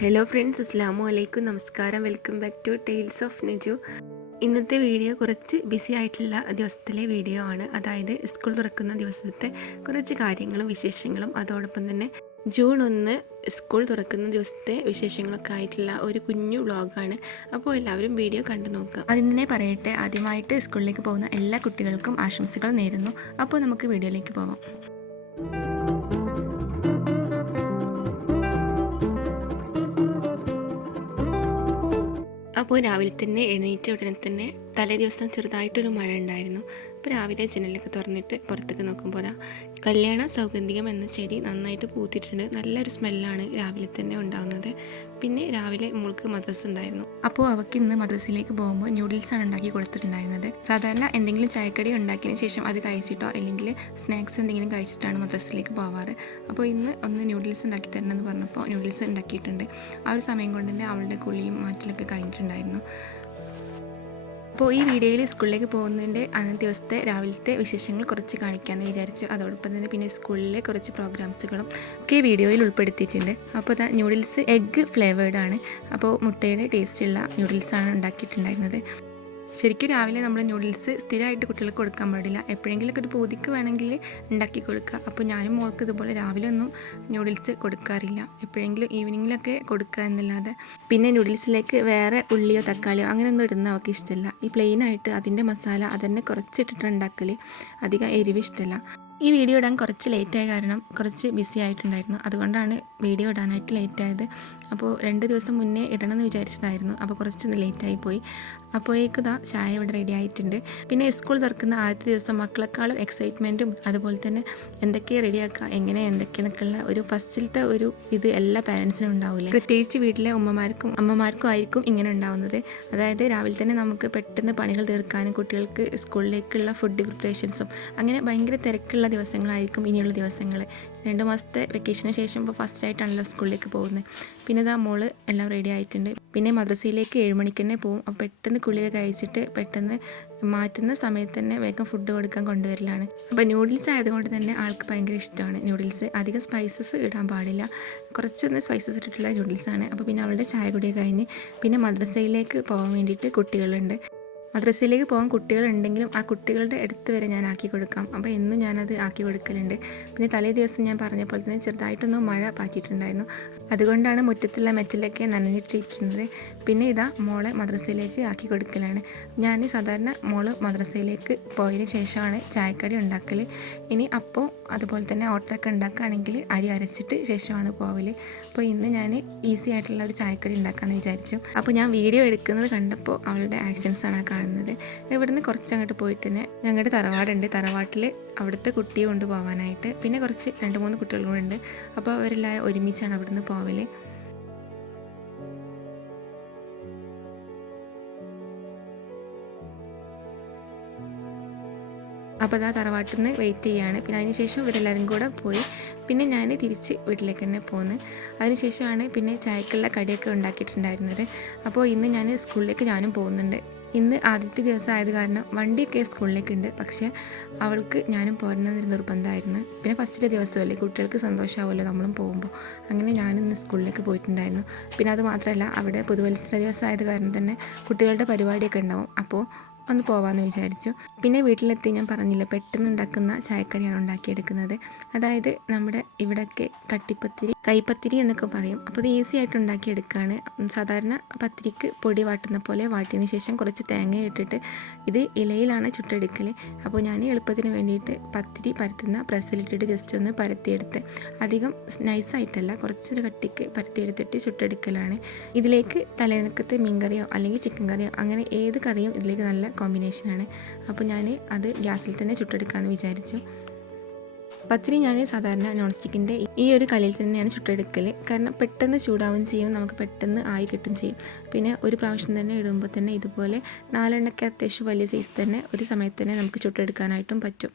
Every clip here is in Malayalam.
ഹലോ ഫ്രണ്ട്സ്, അസ്സാമു അലൈക്കും. നമസ്കാരം. Welcome back to tales of Neju. ഇന്നത്തെ വീഡിയോ കുറച്ച് ബിസി ആയിട്ടുള്ള ദിവസത്തിലെ വീഡിയോ ആണ്. അതായത് സ്കൂൾ തുറക്കുന്ന ദിവസത്തെ കുറച്ച് കാര്യങ്ങളും വിശേഷങ്ങളും, അതോടൊപ്പം തന്നെ ജൂൺ 1 സ്കൂൾ തുറക്കുന്ന ദിവസത്തെ വിശേഷങ്ങളൊക്കെ ആയിട്ടുള്ള ഒരു കുഞ്ഞു വ്ളോഗാണ്. അപ്പോൾ എല്ലാവരും വീഡിയോ കണ്ടു നോക്കുക. അതിന് തന്നെ പറയട്ടെ, ആദ്യമായിട്ട് സ്കൂളിലേക്ക് പോകുന്ന എല്ലാ കുട്ടികൾക്കും ആശംസകൾ നേരുന്നു. അപ്പോൾ നമുക്ക് വീഡിയോയിലേക്ക് പോവാം. അപ്പോൾ രാവിലെ തന്നെ എഴുന്നേറ്റ ഉടനെ തന്നെ തലേ ദിവസം ചെറുതായിട്ടൊരു മഴ ഉണ്ടായിരുന്നു. അപ്പോൾ രാവിലെ ജനലൊക്കെ തുറന്നിട്ട് പുറത്തേക്ക് നോക്കുമ്പോൾ കല്യാണ സൗഗന്ധികം എന്ന ചെടി നന്നായിട്ട് പൂത്തിട്ടുണ്ട്. നല്ലൊരു സ്മെല്ലാണ് രാവിലെ തന്നെ ഉണ്ടാകുന്നത്. പിന്നെ രാവിലെ മോൾക്ക് മദ്രസ ഉണ്ടായിരുന്നു. അപ്പോൾ അവൾക്ക് ഇന്ന് മദ്രസയിലേക്ക് പോകുമ്പോൾ ന്യൂഡിൽസാണ് ഉണ്ടാക്കി കൊടുത്തിട്ടുണ്ടായിരുന്നത്. സാധാരണ എന്തെങ്കിലും ചായക്കടി ഉണ്ടാക്കിയതിന് ശേഷം അത് കഴിച്ചിട്ടോ അല്ലെങ്കിൽ സ്നാക്സ് എന്തെങ്കിലും കഴിച്ചിട്ടാണ് മദ്രസയിലേക്ക് പോവാറ്. അപ്പോൾ ഇന്ന് ഒന്ന് ന്യൂഡിൽസ് ഉണ്ടാക്കി തരണമെന്ന് പറഞ്ഞപ്പോൾ ന്യൂഡിൽസ് ഉണ്ടാക്കിയിട്ടുണ്ട്. ആ ഒരു സമയം കൊണ്ട് തന്നെ അവളുടെ കുളിയും മാറ്റലൊക്കെ കഴിഞ്ഞിട്ടുണ്ടായിരുന്നു. അപ്പോൾ ഈ വീഡിയോയിൽ സ്കൂളിലേക്ക് പോകുന്നതിൻ്റെ അന്നത്തെ ദിവസത്തെ രാവിലത്തെ വിശേഷങ്ങൾ കുറച്ച് കാണിക്കാമെന്ന് വിചാരിച്ചു. അതോടൊപ്പം തന്നെ പിന്നെ സ്കൂളിലെ കുറച്ച് പ്രോഗ്രാംസുകളും ഒക്കെ വീഡിയോയിൽ ഉൾപ്പെടുത്തിയിട്ടുണ്ട്. അപ്പോൾ ന്യൂഡിൽസ് എഗ്ഗ് ഫ്ലേവേർഡാണ്. അപ്പോൾ മുട്ടയുടെ ടേസ്റ്റുള്ള ന്യൂഡിൽസാണ് ഉണ്ടാക്കിയിട്ടുണ്ടായിരുന്നത്. ശരിക്കും രാവിലെ നമ്മൾ ന്യൂഡിൽസ് സ്ഥിരമായിട്ട് കുട്ടികൾക്ക് കൊടുക്കാൻ പാടില്ല. എപ്പോഴെങ്കിലുമൊക്കെ ഒരു പൂതിക്ക് വേണമെങ്കിൽ ഉണ്ടാക്കി കൊടുക്കുക. അപ്പോൾ ഞാനും മോൾക്ക് ഇതുപോലെ രാവിലെ ഒന്നും ന്യൂഡിൽസ് കൊടുക്കാറില്ല. എപ്പോഴെങ്കിലും ഈവനിങ്ങിലൊക്കെ കൊടുക്കുക എന്നല്ലാതെ. പിന്നെ ന്യൂഡിൽസിലേക്ക് വേറെ ഉള്ളിയോ തക്കാളിയോ അങ്ങനെയൊന്നും ഇടുന്ന അവൾക്ക് ഇഷ്ടമല്ല. ഈ പ്ലെയിനായിട്ട് അതിൻ്റെ മസാല അതന്നെ കുറച്ചിട്ടിട്ട് ഉണ്ടാക്കൽ. അധികം എരിവ് ഇഷ്ടമല്ല. ഈ വീഡിയോ ഇടാൻ കുറച്ച് ലേറ്റായ കാരണം കുറച്ച് ബിസി ആയിട്ടുണ്ടായിരുന്നു. അതുകൊണ്ടാണ് വീഡിയോ ഇടാനായിട്ട് ലേറ്റായത്. അപ്പോൾ 2 ദിവസം മുന്നേ ഇടണമെന്ന് വിചാരിച്ചതായിരുന്നു. അപ്പോൾ കുറച്ചൊന്ന് ലേറ്റായി പോയി. അപ്പോഴേക്കും ചായ ഇവിടെ റെഡി ആയിട്ടുണ്ട്. പിന്നെ സ്കൂൾ തുറക്കുന്ന ആദ്യത്തെ ദിവസം മക്കളെക്കാളും എക്സൈറ്റ്മെൻറ്റും അതുപോലെ തന്നെ എന്തൊക്കെ റെഡിയാക്കുക, എങ്ങനെ എന്തൊക്കെയെന്നൊക്കെയുള്ള ഒരു ഫസ്റ്റിലത്തെ ഒരു ഇത് എല്ലാ പാരൻസിനും ഉണ്ടാവില്ല. പ്രത്യേകിച്ച് വീട്ടിലെ അമ്മമാർക്കും ആയിരിക്കും ഇങ്ങനെ ഉണ്ടാവുന്നത്. അതായത് രാവിലെ തന്നെ നമുക്ക് പെട്ടെന്ന് പണികൾ തീർക്കാനും കുട്ടികൾക്ക് സ്കൂളിലേക്കുള്ള ഫുഡ് പ്രിപ്പറേഷൻസും അങ്ങനെ ഭയങ്കര തിരക്കുള്ള ദിവസങ്ങളായിരിക്കും ഇനിയുള്ള ദിവസങ്ങൾ. 2 മാസത്തെ വെക്കേഷന് ശേഷം ഇപ്പോൾ ഫസ്റ്റായിട്ടാണല്ലോ സ്കൂളിലേക്ക് പോകുന്നത്. പിന്നെ മോള് എല്ലാം റെഡി ആയിട്ടുണ്ട്. പിന്നെ മദ്രസയിലേക്ക് 7 മണിക്ക് തന്നെ പോകും. അപ്പോൾ പെട്ടെന്ന് കുളിയൊക്കെ കഴിച്ചിട്ട് പെട്ടെന്ന് മാറ്റുന്ന സമയത്ത് തന്നെ വേഗം ഫുഡ് കൊടുക്കാൻ കൊണ്ടുവരലാണ്. അപ്പോൾ ന്യൂഡിൽസ് ആയതുകൊണ്ട് തന്നെ ആൾക്ക് ഭയങ്കര ഇഷ്ടമാണ് ന്യൂഡിൽസ്. അധികം സ്പൈസസ് ഇടാൻ പാടില്ല, കുറച്ചൊന്ന് സ്പൈസസ് ഇട്ടിട്ടുള്ള ന്യൂഡിൽസാണ്. അപ്പോൾ പിന്നെ അവളുടെ ചായ കുടിയൊക്കെ കഴിഞ്ഞ് പിന്നെ മദ്രസയിലേക്ക് പോകാൻ വേണ്ടിയിട്ട് കുട്ടികളുണ്ട്. മദ്രസയിലേക്ക് പോകാൻ കുട്ടികളുണ്ടെങ്കിലും ആ കുട്ടികളുടെ അടുത്ത് വരെ ഞാൻ ആക്കി കൊടുക്കാം. അപ്പോൾ എന്നും ഞാനത് ആക്കി കൊടുക്കലുണ്ട്. പിന്നെ തലേ ദിവസം ഞാൻ പറഞ്ഞ പോലെ തന്നെ ചെറുതായിട്ടൊന്ന് മഴ പാച്ചിട്ടുണ്ടായിരുന്നു. അതുകൊണ്ടാണ് മുറ്റത്തുള്ള മെറ്റലൊക്കെ നനഞ്ഞിട്ടിരിക്കുന്നത്. പിന്നെ മോളെ മദ്രസയിലേക്ക് ആക്കി കൊടുക്കലാണ്. ഞാൻ സാധാരണ മോള് മദ്രസയിലേക്ക് പോയതിന് ശേഷമാണ് ചായക്കടി ഉണ്ടാക്കൽ. ഇനി അപ്പോൾ അതുപോലെ തന്നെ ഓട്ടൊക്കെ ഉണ്ടാക്കുകയാണെങ്കിൽ അരി അരച്ചിട്ട് ശേഷമാണ് പോവൽ. അപ്പോൾ ഇന്ന് ഞാൻ ഈസി ആയിട്ടുള്ള ഒരു ചായക്കടി ഉണ്ടാക്കാമെന്ന് വിചാരിച്ചു. അപ്പോൾ ഞാൻ വീഡിയോ എടുക്കുന്നത് കണ്ടപ്പോൾ അവളുടെ ആക്ഷൻസാണ് കാണുന്നത്. ഇവിടുന്ന് കുറച്ചങ്ങോട്ട് പോയിട്ട് തന്നെ ഞങ്ങളുടെ തറവാടുണ്ട്. തറവാട്ടിൽ അവിടുത്തെ കുട്ടിയെ കൊണ്ട് പോകാനായിട്ട് പിന്നെ കുറച്ച് 2-3 കുട്ടികളും കൂടെ ഉണ്ട്. അപ്പോൾ അവരെല്ലാവരും ഒരുമിച്ചാണ് അവിടുന്ന് പോവൽ. അപ്പോൾ തറവാട്ടിൽ നിന്ന് വെയിറ്റ് ചെയ്യുകയാണ്. പിന്നെ അതിനുശേഷം ഇവരെല്ലാവരും കൂടെ പോയി. പിന്നെ ഞാൻ തിരിച്ച് വീട്ടിലേക്ക് തന്നെ പോന്ന്. അതിനുശേഷമാണ് പിന്നെ ചായക്കുള്ള കടിയൊക്കെ ഉണ്ടാക്കിയിട്ടുണ്ടായിരുന്നത്. അപ്പോൾ ഇന്ന് ഞാൻ സ്കൂളിലേക്ക് ഞാനും പോകുന്നുണ്ട്. ഇന്ന് ആദ്യത്തെ ദിവസം ആയത് കാരണം വണ്ടിയൊക്കെ സ്കൂളിലേക്ക് ഉണ്ട്. പക്ഷേ അവൾക്ക് ഞാനും പോരണമെന്നൊരു നിർബന്ധമായിരുന്നു. പിന്നെ ഫസ്റ്റിലെ ദിവസമല്ലേ, കുട്ടികൾക്ക് സന്തോഷമാവുമല്ലോ നമ്മളും പോകുമ്പോൾ. അങ്ങനെ ഞാനിന്ന് സ്കൂളിലേക്ക് പോയിട്ടുണ്ടായിരുന്നു. പിന്നെ അത് മാത്രമല്ല, അവിടെ പുതുവത്സര ദിവസം ആയത് കാരണം തന്നെ കുട്ടികളുടെ പരിപാടിയൊക്കെ ഉണ്ടാവും. അപ്പോൾ ഒന്ന് പോവാമെന്ന് വിചാരിച്ചു. പിന്നെ വീട്ടിലെത്തി ഞാൻ പറഞ്ഞില്ല, പെട്ടെന്ന് ഉണ്ടാക്കുന്ന ചായക്കടിയാണ് ഉണ്ടാക്കിയെടുക്കുന്നത്. അതായത് നമ്മുടെ ഇവിടെയൊക്കെ കട്ടിപ്പത്തിരി, കൈപ്പത്തിരി എന്നൊക്കെ പറയും. അപ്പോൾ അത് ഈസി ആയിട്ട് ഉണ്ടാക്കിയെടുക്കുകയാണ്. സാധാരണ പത്തിരിക്ക് പൊടി വാട്ടുന്ന പോലെ വാട്ടിയതിന് ശേഷം കുറച്ച് തേങ്ങ ഇട്ടിട്ട് ഇത് ഇലയിലാണ് ചുട്ടെടുക്കൽ. അപ്പോൾ ഞാൻ എളുപ്പത്തിന് വേണ്ടിയിട്ട് പത്തിരി പരത്തുന്ന പ്രസ്സിലിട്ടിട്ട് ജസ്റ്റ് ഒന്ന് പരത്തിയെടുത്ത്, അധികം നൈസായിട്ടല്ല, കുറച്ചൊരു കട്ടിക്ക് പരത്തിയെടുത്തിട്ട് ചുട്ടെടുക്കലാണ്. ഇതിലേക്ക് തലേന്നക്കത്തെ മീൻ കറിയോ അല്ലെങ്കിൽ ചിക്കൻ കറിയോ അങ്ങനെ ഏത് കറിയും ഇതിലേക്ക് നല്ല കോമ്പിനേഷനാണ്. അപ്പോൾ ഞാൻ അത് ഗ്യാസിൽ തന്നെ ചുട്ടെടുക്കാമെന്ന് വിചാരിച്ചു. പത്തിരി ഞാൻ സാധാരണ നോൺ സ്റ്റിക്കിൻ്റെ ഈ ഒരു കല്ലിൽ തന്നെയാണ് ചുട്ടെടുക്കൽ. കാരണം പെട്ടെന്ന് ചൂടാവുകയും ചെയ്യും, നമുക്ക് പെട്ടെന്ന് ആയി കിട്ടും ചെയ്യും. പിന്നെ ഒരു പ്രാവശ്യം തന്നെ ഇടുമ്പോൾ തന്നെ ഇതുപോലെ 4 എണ്ണയ്ക്ക് അത്യാവശ്യം വലിയ സൈസ് തന്നെ ഒരു സമയത്ത് തന്നെ നമുക്ക് ചുട്ടെടുക്കാനായിട്ടും പറ്റും.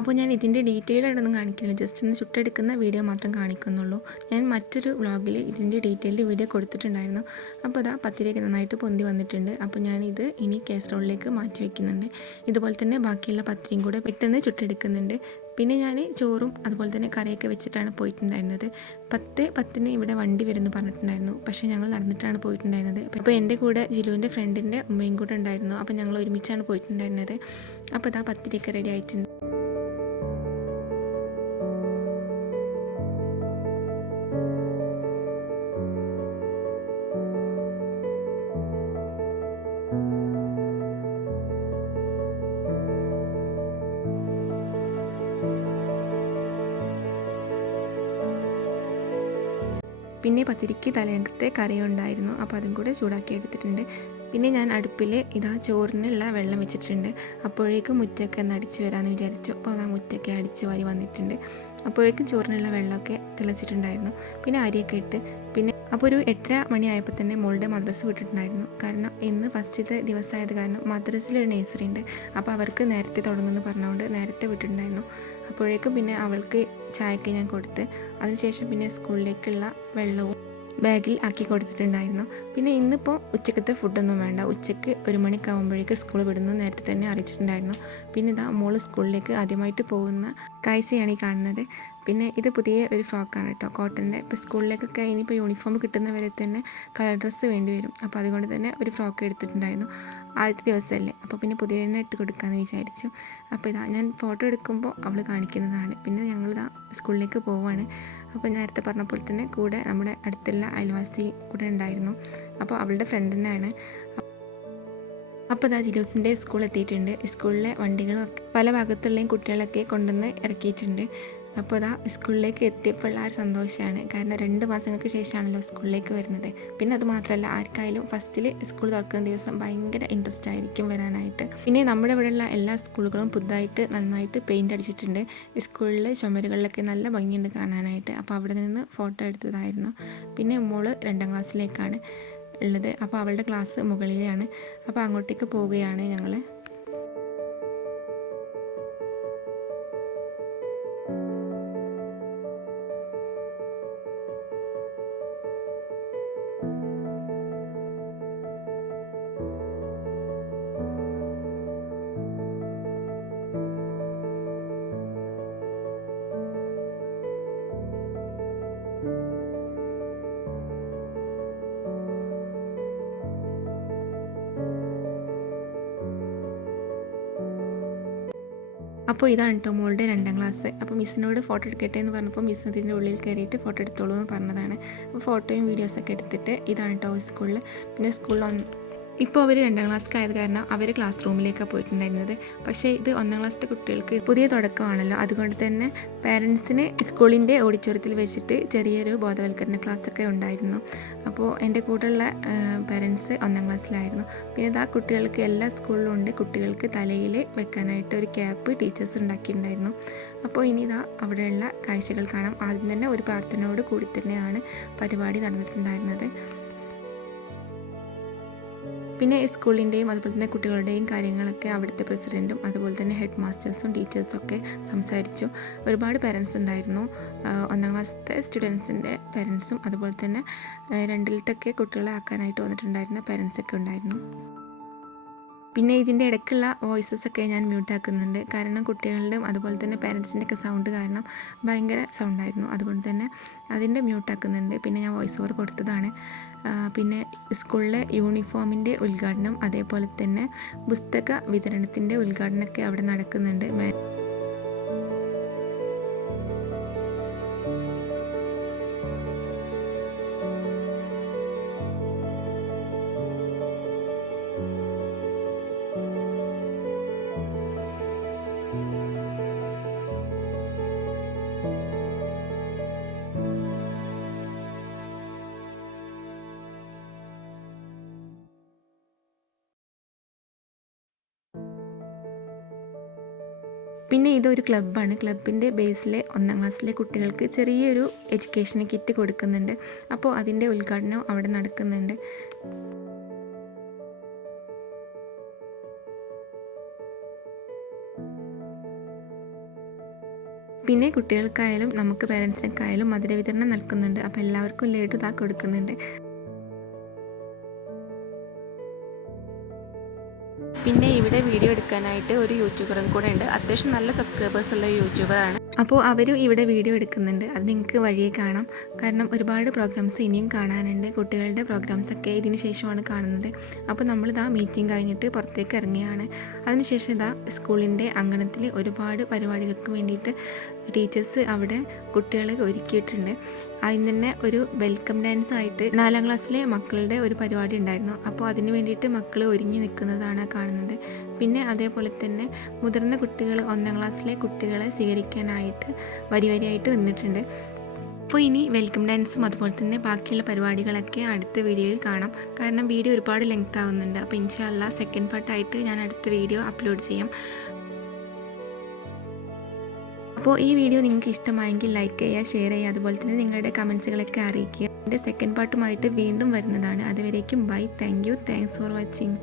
അപ്പോൾ ഞാൻ ഇതിൻ്റെ ഡീറ്റെയിൽ ആയിട്ടൊന്നും കാണിക്കുന്നില്ല, ജസ്റ്റ് ഒന്ന് ചുട്ടെടുക്കുന്ന വീഡിയോ മാത്രം കാണിക്കുന്നുള്ളൂ. ഞാൻ മറ്റൊരു വ്ളോഗിൽ ഇതിൻ്റെ ഡീറ്റെയിൽഡ് വീഡിയോ കൊടുത്തിട്ടുണ്ടായിരുന്നു. അപ്പോൾ പത്തിരിയൊക്കെ നന്നായിട്ട് പൊന്തി വന്നിട്ടുണ്ട്. അപ്പോൾ ഞാനിത് ഇനി കാസറോളിലേക്ക് മാറ്റി വയ്ക്കുന്നുണ്ട്. ഇതുപോലെ തന്നെ ബാക്കിയുള്ള പത്തിരിയും കൂടെ പെട്ടെന്ന് ചുട്ടെടുക്കുന്നുണ്ട്. പിന്നെ ഞാൻ ചോറും അതുപോലെ തന്നെ കറിയൊക്കെ വെച്ചിട്ടാണ് പോയിട്ടുണ്ടായിരുന്നത്. 10:10 ഇവിടെ വണ്ടി വരുമെന്ന് പറഞ്ഞിട്ടുണ്ടായിരുന്നു. പക്ഷേ ഞങ്ങൾ നടന്നിട്ടാണ് പോയിട്ടുണ്ടായിരുന്നത്. അപ്പോൾ എൻ്റെ കൂടെ ജിലുവിൻ്റെ ഫ്രണ്ടിൻ്റെ ഉമ്മയും കൂടെ ഉണ്ടായിരുന്നു. അപ്പോൾ ഞങ്ങൾ ഒരുമിച്ചാണ് പോയിട്ടുണ്ടായിരുന്നത്. അപ്പോൾ ഇതാ പത്തിരിയൊക്കെ റെഡി ആയിട്ടുണ്ട്. പിന്നെ പത്തിരിക്ക് തലേന്നത്തെ കറി ഉണ്ടായിരുന്നു. അപ്പോൾ അതും കൂടെ ചൂടാക്കി എടുത്തിട്ടുണ്ട്. പിന്നെ ഞാൻ അടുപ്പിൽ ഇതാ ചോറിനുള്ള വെള്ളം വെച്ചിട്ടുണ്ട്. അപ്പോഴേക്കും മുറ്റൊക്കെ ഒന്ന് അടിച്ച് വരാമെന്ന് വിചാരിച്ചു. അപ്പോൾ ആ മുറ്റൊക്കെ അടിച്ച് വാരി വന്നിട്ടുണ്ട്. അപ്പോഴേക്കും ചോറിനുള്ള വെള്ളമൊക്കെ തിളച്ചിട്ടുണ്ടായിരുന്നു. പിന്നെ അരിയൊക്കെ ഇട്ട് പിന്നെ അപ്പോൾ ഒരു 8:30 മണിയായപ്പോൾ തന്നെ മോളുടെ മദ്രസ് വിട്ടിട്ടുണ്ടായിരുന്നു. കാരണം ഇന്ന് ഫസ്റ്റത്തെ ദിവസമായത് കാരണം മദ്രസിലൊരു നേഴ്സറി ഉണ്ട്. അപ്പോൾ അവർക്ക് നേരത്തെ തുടങ്ങുമെന്ന് പറഞ്ഞുകൊണ്ട് നേരത്തെ വിട്ടിട്ടുണ്ടായിരുന്നു. അപ്പോഴേക്കും പിന്നെ അവൾക്ക് ചായക്ക് ഞാൻ കൊടുത്ത് അതിനുശേഷം പിന്നെ സ്കൂളിലേക്കുള്ള വെള്ളവും ബാഗിൽ ആക്കി കൊടുത്തിട്ടുണ്ടായിരുന്നു. പിന്നെ ഇന്നിപ്പോൾ ഉച്ചക്കത്തെ ഫുഡൊന്നും വേണ്ട, ഉച്ചയ്ക്ക് 1 മണിക്കാവുമ്പോഴേക്ക് സ്കൂൾ വിടുന്നു നേരത്തെ തന്നെ അറിയിച്ചിട്ടുണ്ടായിരുന്നു. പിന്നെ ഇതാ മോള് സ്കൂളിലേക്ക് ആദ്യമായിട്ട് പോകുന്ന കാഴ്ചയാണ് ഈ കാണുന്നത്. പിന്നെ ഇത് പുതിയ ഒരു ഫ്രോക്കാണ് കേട്ടോ, കോട്ടൻ്റെ. ഇപ്പോൾ സ്കൂളിലേക്കൊക്കെ ഇനിയിപ്പോൾ യൂണിഫോം കിട്ടുന്നവരെ തന്നെ കളർ ഡ്രസ്സ് വേണ്ടി വരും. അപ്പോൾ അതുകൊണ്ട് തന്നെ ഒരു ഫ്രോക്ക് എടുത്തിട്ടുണ്ടായിരുന്നു. ആദ്യത്തെ ദിവസമല്ലേ, അപ്പോൾ പിന്നെ പുതിയ തന്നെ ഇട്ട് കൊടുക്കാമെന്ന് വിചാരിച്ചു. അപ്പോൾ ഇതാ ഞാൻ ഫോട്ടോ എടുക്കുമ്പോൾ അവൾ കാണിക്കുന്നതാണ്. പിന്നെ ഞങ്ങളിതാ സ്കൂളിലേക്ക് പോവുകയാണ്. അപ്പോൾ നേരത്തെ പറഞ്ഞ പോലെ തന്നെ കൂടെ നമ്മുടെ അടുത്തുള്ള അയൽവാസി കൂടെ ഉണ്ടായിരുന്നു. അപ്പോൾ അവളുടെ ഫ്രണ്ട് തന്നെയാണ്. അപ്പോൾ ഇതാ ജിലൂസിൻ്റെ സ്കൂൾ എത്തിയിട്ടുണ്ട്. സ്കൂളിലെ വണ്ടികളൊക്കെ പല ഭാഗത്തുള്ളയും കുട്ടികളൊക്കെ കൊണ്ടുവന്ന് ഇറക്കിയിട്ടുണ്ട്. അപ്പോൾ ഇതാ സ്കൂളിലേക്ക് എത്തിയപ്പോൾ ആ ഒരു സന്തോഷമാണ്. കാരണം 2 മാസങ്ങൾക്ക് ശേഷമാണല്ലോ സ്കൂളിലേക്ക് വരുന്നത്. പിന്നെ അത് മാത്രമല്ല, ആർക്കായാലും ഫസ്റ്റിൽ സ്കൂൾ തുറക്കുന്ന ദിവസം ഭയങ്കര ഇൻട്രസ്റ്റ് ആയിരിക്കും വരാനായിട്ട്. പിന്നെ നമ്മുടെ ഇവിടെയുള്ള എല്ലാ സ്കൂളുകളും പുതുതായിട്ട് നന്നായിട്ട് പെയിൻ്റ് അടിച്ചിട്ടുണ്ട്. സ്കൂളിൽ ചുമരുകളിലൊക്കെ നല്ല ഭംഗിയുണ്ട് കാണാനായിട്ട്. അപ്പോൾ അവിടെ നിന്ന് ഫോട്ടോ എടുത്തതായിരുന്നു. പിന്നെ മോള് 2ാം ക്ലാസ്സിലേക്കാണ് ഉള്ളത്. അപ്പോൾ അവളുടെ ക്ലാസ് മുകളിലാണ്. അപ്പോൾ അങ്ങോട്ടേക്ക് പോവുകയാണ് ഞങ്ങൾ. അപ്പോൾ ഇതാണ് കേട്ടോ മോളുടെ 2ാം ക്ലാസ്. അപ്പോൾ മിസ്സിനോട് ഫോട്ടോ എടുക്കട്ടെ എന്ന് പറഞ്ഞപ്പോൾ മിസ് അതിൻ്റെ ഉള്ളിൽ കയറിയിട്ട് ഫോട്ടോ എടുത്തോളൂ എന്ന് പറഞ്ഞതാണ്. അപ്പോൾ ഫോട്ടോയും വീഡിയോസൊക്കെ എടുത്തിട്ട് ഇതാണ് കേട്ടോ സ്കൂളിൽ. പിന്നെ സ്കൂളിൽ ഇപ്പോൾ അവർ 2ാം ക്ലാസ്സിലായത് കാരണം അവർ ക്ലാസ് റൂമിലേക്കാണ് പോയിട്ടുണ്ടായിരുന്നത്. പക്ഷേ ഇത് 1ാം ക്ലാസ്സിലെ കുട്ടികൾക്ക് പുതിയ തുടക്കമാണല്ലോ, അതുകൊണ്ട് തന്നെ പാരൻസിന് സ്കൂളിൻ്റെ ഓഡിറ്റോറിയത്തിൽ വെച്ചിട്ട് ചെറിയൊരു ബോധവൽക്കരണ ക്ലാസ്സൊക്കെ ഉണ്ടായിരുന്നു. അപ്പോൾ എൻ്റെ കൂടെയുള്ള പാരൻസ് 1ാം ക്ലാസ്സിലായിരുന്നു. പിന്നെ ഇതാ കുട്ടികൾക്ക് എല്ലാ സ്കൂളിലും ഉണ്ട് കുട്ടികൾക്ക് തലയിൽ വെക്കാനായിട്ട് ഒരു ക്യാപ്പ് ടീച്ചേഴ്സ് ഉണ്ടാക്കിയിട്ടുണ്ടായിരുന്നു. അപ്പോൾ ഇനി ഇതാ അവിടെയുള്ള കാഴ്ചകൾ കാണാം. ആദ്യം തന്നെ ഒരു പ്രാർത്ഥനയോട് കൂടി തന്നെയാണ് പരിപാടി നടന്നിട്ടുണ്ടായിരുന്നത്. പിന്നെ സ്കൂളിൻ്റെയും അതുപോലെ തന്നെ കുട്ടികളുടെയും കാര്യങ്ങളൊക്കെ അവിടുത്തെ പ്രസിഡൻറ്റും അതുപോലെ തന്നെ ഹെഡ് മാസ്റ്റേഴ്സും ടീച്ചേഴ്സൊക്കെ സംസാരിച്ചു. ഒരുപാട് പേരൻസ് ഉണ്ടായിരുന്നു. 1ാം ക്ലാസ്സിലത്തെ സ്റ്റുഡൻസിൻ്റെ പേരൻസും അതുപോലെ തന്നെ 2ിലത്തൊക്കെ കുട്ടികളെ ആക്കാനായിട്ട് വന്നിട്ടുണ്ടായിരുന്ന പേരൻസൊക്കെ ഉണ്ടായിരുന്നു. പിന്നെ ഇതിൻ്റെ ഇടയ്ക്കുള്ള വോയിസസൊക്കെ ഞാൻ മ്യൂട്ടാക്കുന്നുണ്ട്. കാരണം കുട്ടികളുടെയും അതുപോലെ തന്നെ പാരൻസിൻ്റെയൊക്കെ സൗണ്ട് കാരണം ഭയങ്കര സൗണ്ടായിരുന്നു. അതുകൊണ്ട് തന്നെ അതിൻ്റെ മ്യൂട്ടാക്കുന്നുണ്ട്. പിന്നെ ഞാൻ വോയിസ് ഓവർ കൊടുത്തതാണ്. പിന്നെ സ്കൂളിലെ യൂണിഫോമിൻ്റെ ഉദ്ഘാടനം അതേപോലെ തന്നെ പുസ്തക വിതരണത്തിൻ്റെ ഉദ്ഘാടനമൊക്കെ അവിടെ നടക്കുന്നുണ്ട്. പിന്നെ ഇതൊരു ക്ലബ്ബാണ്. ക്ലബിൻ്റെ ബേസിൽ 1ാം ക്ലാസ്സിലെ കുട്ടികൾക്ക് ചെറിയൊരു എഡ്യൂക്കേഷൻ കിറ്റ് കൊടുക്കുന്നുണ്ട്. അപ്പോൾ അതിൻ്റെ ഉദ്ഘാടനം അവിടെ നടക്കുന്നുണ്ട്. പിന്നെ കുട്ടികൾക്കായാലും നമുക്ക് പേരൻസിനൊക്കെയായാലും മധുര വിതരണം നടക്കുന്നുണ്ട്. അപ്പോൾ എല്ലാവർക്കും ലഡു ഇതാ കൊടുക്കുന്നുണ്ട്. പിന്നെ ഇവിടെ വീഡിയോ എടുക്കാനായിട്ട് ഒരു യൂട്യൂബറും കൂടെ ഉണ്ട്. അത്യാവശ്യം നല്ല സബ്സ്ക്രൈബേഴ്സ് ഉള്ള യൂട്യൂബറാണ്. അപ്പോൾ അവരും ഇവിടെ വീഡിയോ എടുക്കുന്നുണ്ട്. അത് നിങ്ങൾക്ക് വഴിയെ കാണാം. കാരണം ഒരുപാട് പ്രോഗ്രാംസ് ഇനിയും കാണാനുണ്ട്. കുട്ടികളുടെ പ്രോഗ്രാംസൊക്കെ ഇതിന് ശേഷമാണ് കാണുന്നത്. അപ്പോൾ നമ്മളിതാ മീറ്റിംഗ് കഴിഞ്ഞിട്ട് പുറത്തേക്ക് ഇറങ്ങിയാണ്. അതിനുശേഷം ഇതാ സ്കൂളിൻ്റെ അങ്കണത്തിൽ ഒരുപാട് പരിപാടികൾക്ക് വേണ്ടിയിട്ട് ടീച്ചേഴ്സ് അവിടെ കുട്ടികളെ ഒരുക്കിയിട്ടുണ്ട്. അതിന് തന്നെ ഒരു വെൽക്കം ഡാൻസ് ആയിട്ട് 4ാം ക്ലാസ്സിലെ മക്കളുടെ ഒരു പരിപാടി ഉണ്ടായിരുന്നു. അപ്പോൾ അതിന് വേണ്ടിയിട്ട് മക്കൾ ഒരുങ്ങി നിൽക്കുന്നതാണ് കാണുന്നത്. പിന്നെ അതേപോലെ തന്നെ മുതിർന്ന കുട്ടികൾ 1ാം ക്ലാസ്സിലെ കുട്ടികളെ സ്വീകരിക്കാനായിട്ട് വരിയായിട്ട് നിന്നിട്ടുണ്ട്. അപ്പോൾ ഇനി വെൽക്കം ഡാൻസും അതുപോലെ തന്നെ ബാക്കിയുള്ള പരിപാടികളൊക്കെ അടുത്ത വീഡിയോയിൽ കാണാം. കാരണം വീഡിയോ ഒരുപാട് ലെങ്ത് ആവുന്നുണ്ട്. അപ്പോൾ ഇൻഷാ അല്ലാഹ് സെക്കൻഡ് പാർട്ടായിട്ട് ഞാൻ അടുത്ത വീഡിയോ അപ്ലോഡ് ചെയ്യാം. അപ്പോൾ ഈ വീഡിയോ നിങ്ങൾക്ക് ഇഷ്ടമായെങ്കിൽ ലൈക്ക് ചെയ്യുക, ഷെയർ ചെയ്യുക, അതുപോലെ തന്നെ നിങ്ങളുടെ കമൻസുകളൊക്കെ അറിയിക്കുക. എൻ്റെ സെക്കൻഡ് പാർട്ടുമായിട്ട് വീണ്ടും വരുന്നതാണ്. അതുവരേക്കും bye, thank you, thanks for watching.